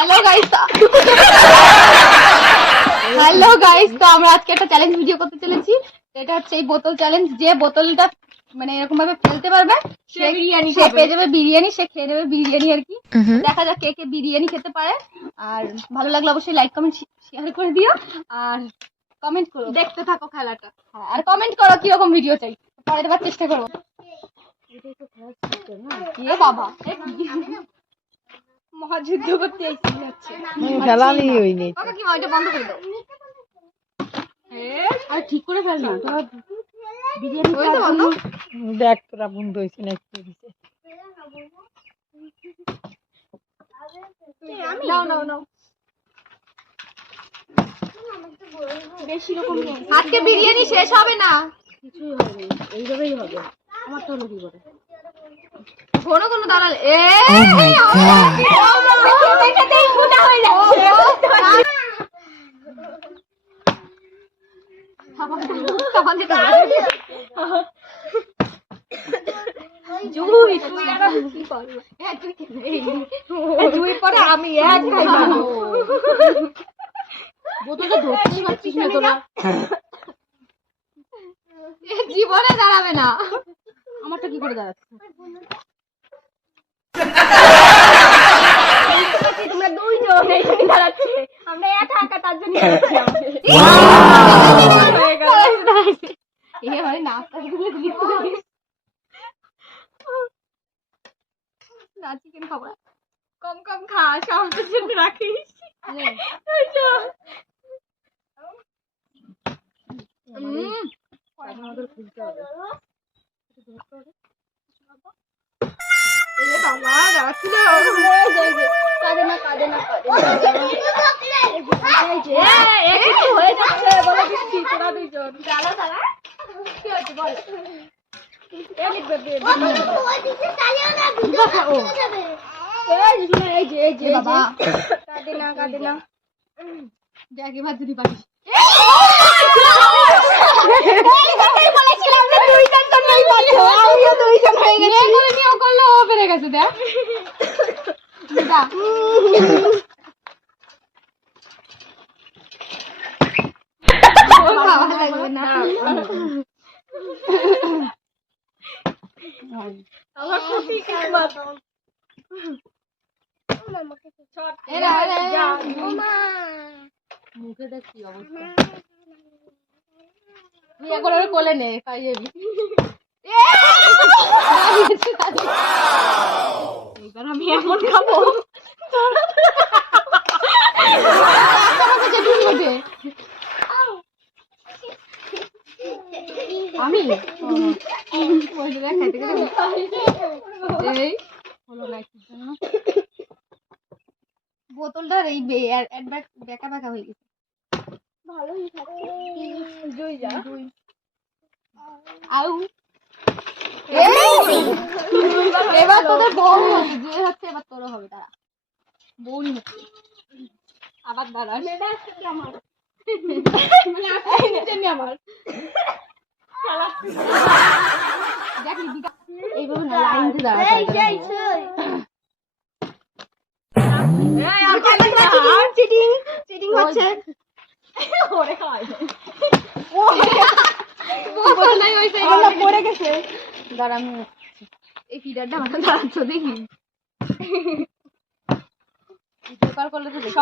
Hello guys hello guys তো আমরা আজকে একটা চ্যালেঞ্জ ভিডিও করতে চলেছি। এটা হচ্ছে এই বোতল চ্যালেঞ্জ যে বোতলটা মানে এরকম ভাবে ফেলতে পারবে সে বিরিয়ানি সে পেয়ে যাবে বিরিয়ানি সে খেয়ে নেবে বিরিয়ানি আর কি। দেখা যাক কে কে বিরিয়ানি খেতে পারে। আর ভালো লাগলে অবশ্যই লাইক কমেন্ট শেয়ার করে দিও। আর কমেন্ট করো। দেখতে থাকো খেলাটা। হ্যাঁ, আর কমেন্ট করো কীরকম ভিডিও চাই। পরে দেবার চেষ্টা করব। এ বাবা? মহাযুদ্ধ করতে এসেছি যাচ্ছে। ফেলালি হয়নি কাকা কি ওইটা বন্ধ করে দাও। আর ঠিক করে ফেল না। তোরা বিরিয়ানি হয়েছে বন্ধ? দেখ তোরা বন্ধ হয়েছে না একটু দিছে নাও নাও নাও। বেশি রকম আজকে বিরিয়ানি শেষ হবে না। কিছুই হবে এইভাবেই হবে। আমার তো কি করে কোনো কোনো দাঁড়ালে এ দেখাতেই ফুটা হয়ে যাচ্ছে জুই তুই আর কি করব তুই জুই পরে আমি এক খাইলাম বোতলটা ধরতেই পারছিস না তোরা এ জীবনে দাঁড়াবে না আমারটা কি করে দাঁড়াচ্ছে তোমরা দুইজন দাঁড়াচ্ছে আমরা একা একা তার জন্য না চিকেন খাব কম কম খা সামনের জন্য রাখিস। আমাদের এ কিছু হয়ে যাচ্ছে, বলে। কি হয়েছে, বল। দেখ, এবার যদি পারিস। বলেছিলাম যে দুইজন মুখে দেখ কি অবস্থা তুই এখন কোলে নে পাই যাবি এবার আমি এমন খাব আমি? এই হলো একটুর জন্য বোতলটার এই বেঁকা বেঁকা হয়ে গেছে। দুই। আউ। এই! এবার তোদের বউ। হবে। যে হচ্ছে এবার তোরও হবে তারা বউই হচ্ছে। আবার দাঁড়া আমার? আমার। এইভাবে না লাইন দিয়ে দাঁড়াতে চিটিং চিটিং হচ্ছে ওরে খাওয়াই বোতল নাই ওই সাইডে পড়ে গেছে দাঁড়া আমি এই ফিডারটা আমার দাঁড়াচ্ছ দেখি। পেপার করলে তো দেখতে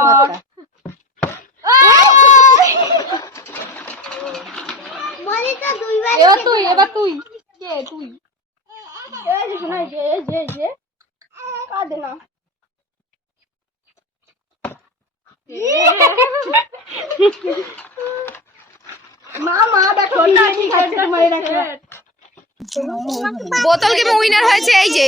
এবার তুই এবার তুই। কে তুই। এই যে শোনা যে যে যে। কাঁদে না। বোতল গেমে উইনার হয়েছে এই যে।